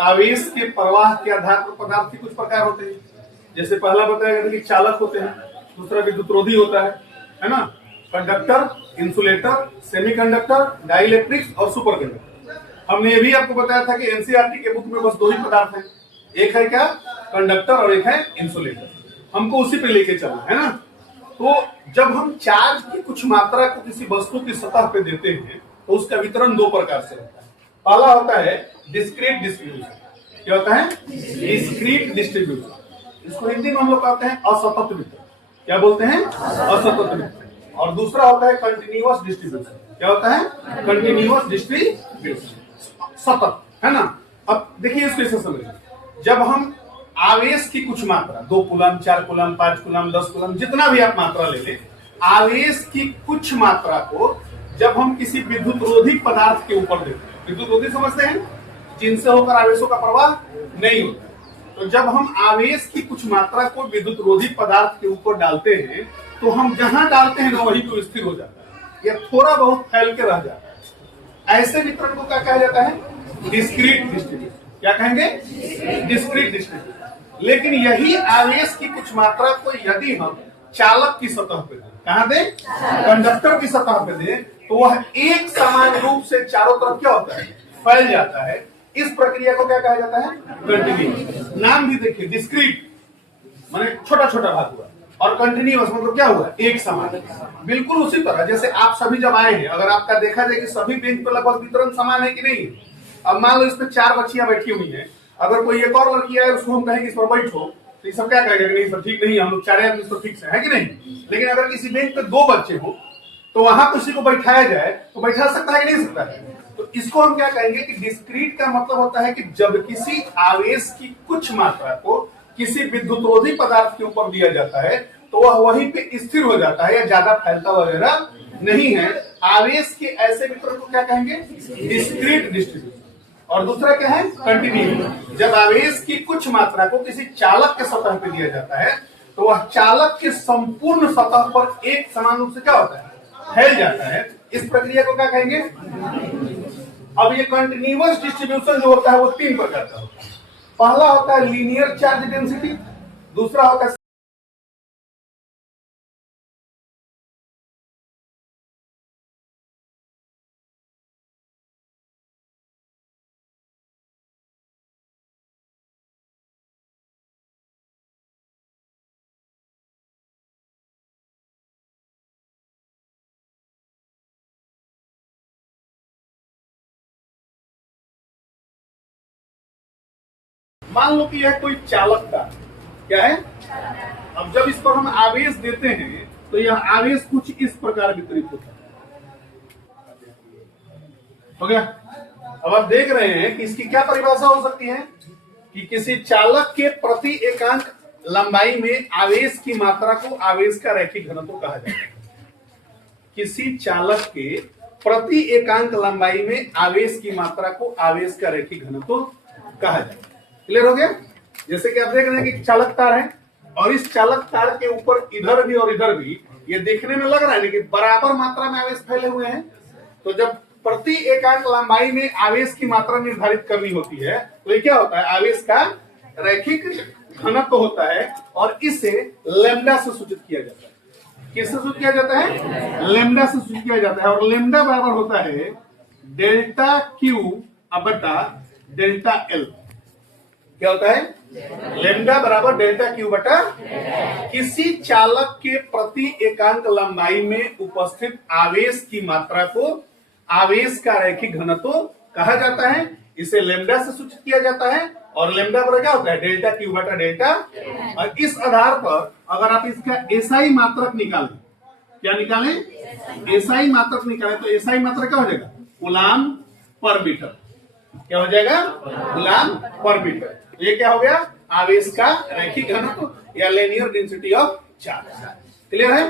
आवेश के प्रवाह के आधार पर पदार्थ के कुछ प्रकार होते हैं। जैसे पहला बताया गया कि चालक होते हैं, दूसरा विद्युतरोधी होता है ना, कंडक्टर, इंसुलेटर, सेमीकंडक्टर, डाइलेक्ट्रिक्स और सुपर कंडक्टर। हमने ये भी आपको बताया था कि एनसीईआरटी के बुक में बस दो ही पदार्थ हैं, एक है क्या, कंडक्टर और एक है इंसुलेटर। हमको उसी पे लेके चलना है ना। तो जब हम चार्ज की कुछ मात्रा को किसी वस्तु की सतह पे देते हैं तो उसका वितरण दो प्रकार से होता है। पहला होता है डिस्क्रीट डिस्ट्रीब्यूशन। क्या होता है? Discrete distribution. इसको हिंदी में हम लोग कहते हैं असतत वितरण। क्या बोलते हैं? असतत वितरण। और दूसरा होता है कंटिन्यूअस डिस्ट्रीब्यूशन। क्या होता है? कंटिन्यूअस डिस्ट्रीब्यूशन, सतत, है ना। अब देखिए इसको ऐसे समझिए, जब हम आवेश की कुछ मात्रा 2 कूलम, 4 कूलम, 5 कूलम, 10 कूलम, जितना भी आप मात्रा ले लें, आवेश की कुछ मात्रा को जब हम किसी विद्युतरोधी पदार्थ के ऊपर देते हैं, विद्युतरोधी समझते हैं, जिनसे होकर आवेशों का प्रवाह नहीं होता, तो जब हम आवेश की कुछ मात्रा को विद्युतरोधी पदार्थ के ऊपर डालते हैं तो हम जहां डालते हैं ना वहीं पर स्थिर हो जाता है या थोड़ा बहुत फैल के रह जाता है। ऐसे वितरण को क्या कहा जाता है? Discrete distribution. क्या कहेंगे? Discrete distribution. लेकिन यही आवेश की कुछ मात्रा को यदि हम चालक की सतह पे दें, कहां दें? कंडक्टर की सतह पे दें, तो वह एक समान रूप से चारों तरफ क्या होता है? फैल जाता है। इस प्रक्रिया को क्या कहा जाता है? कंटिन्यूअस। नाम भी देखिए, डिस्क्रीट माने छोटा छोटा भाग हुआ और कंटिन्यूअस मतलब क्या हुआ? एक समान। बिल्कुल उसी तरह जैसे आप सभी जब आए हैं, अगर आपका देखा जाए कि सभी बेंच पर लगभग वितरण समान है कि नहीं। अब मान लो इस पे 4 बच्चियां बैठी हुई हैं, अगर कोई एक और लड़की आए उसको हम कहें कि इस पर बैठो, तो ये सब क्या कहेगा कि नहीं सर ठीक नहीं, हम लोग 4 आदमी तो ठीक से है कि नहीं। लेकिन अगर किसी बेंच पे 2 बच्चे हो तो वहां किसी को बैठाया जाए तो बैठा सकता है कि नहीं सकता है। तो इसको हम क्या कहेंगे कि डिस्क्रीट का मतलब होता है कि जब किसी आवेश की कुछ मात्रा को किसी विद्युतरोधी पदार्थ के ऊपर दिया जाता है तो वह वहीं पे स्थिर हो जाता है या ज्यादा फैलता वगैरह नहीं है। आवेश के ऐसे वितरण को क्या कहेंगे? Discrete distribution. और दूसरा क्या है? कंटिन्यूअस। जब आवेश की कुछ मात्रा को किसी चालक के सतह पे दिया जाता है तो वह चालक के संपूर्ण सतह पर एक समान रूप से क्या होता है? फैल जाता है। इस प्रक्रिया को क्या कहेंगे? अब ये कंटिन्यूअस डिस्ट्रीब्यूशन जो होता है वो 3 प्रकार का होता है। पहला होता है लीनियर चार्ज डेंसिटी, दूसरा होता है मान लो कि यह कोई चालक था। क्या है? अब जब इस पर हम आवेश देते हैं तो यह आवेश कुछ इस प्रकार वितरित होता है। हो गया? अब आप देख रहे हैं कि इसकी क्या परिभाषा हो सकती है कि किसी चालक के प्रति एकांक लंबाई में आवेश की मात्रा को आवेश का रैखिक घनत्व कहा जाता है। किसी चालक के प्रति एकांक लंबाई में आवेश की मात्रा को आवेश का रैखिक घनत्व कहा जाता है। क्लियर हो गया? जैसे कि आप देख रहे हैं कि चालक तार है और इस चालक तार के ऊपर इधर भी और इधर भी ये देखने में लग रहा है कि बराबर मात्रा में आवेश फैले हुए हैं। तो जब प्रति एकांक लंबाई में आवेश की मात्रा निर्धारित करनी होती है तो ये क्या होता है? आवेश का रैखिक घनत्व होता है और इसे लैम्डा से सूचित किया जाता है। किससे सूचित किया जाता है? लैम्डा से सूचित किया जाता है। और लैम्डा बराबर होता है डेल्टा क्यू बटा डेल्टा एल। क्या होता है? लैम्डा बराबर डेल्टा क्यू बटा। किसी चालक के प्रति एकांक लंबाई में उपस्थित आवेश की मात्रा को आवेश का रैखिक घनत्व कहा जाता है। इसे लैम्डा से सूचित किया जाता है और लैम्डा बराबर क्या होता है? डेल्टा क्यू बटा डेल्टा। और इस आधार पर अगर आप इसका एसआई मात्रक निकालें, क्या निकालें? एसआई मात्रक निकालें तो एसआई मात्रक क्या हो जाएगा? Coulomb per metre. क्या हो जाएगा? Coulomb per metre. ये क्या हो गया? आवेश का रैखिक घनत्व या linear density of charge. Clear है?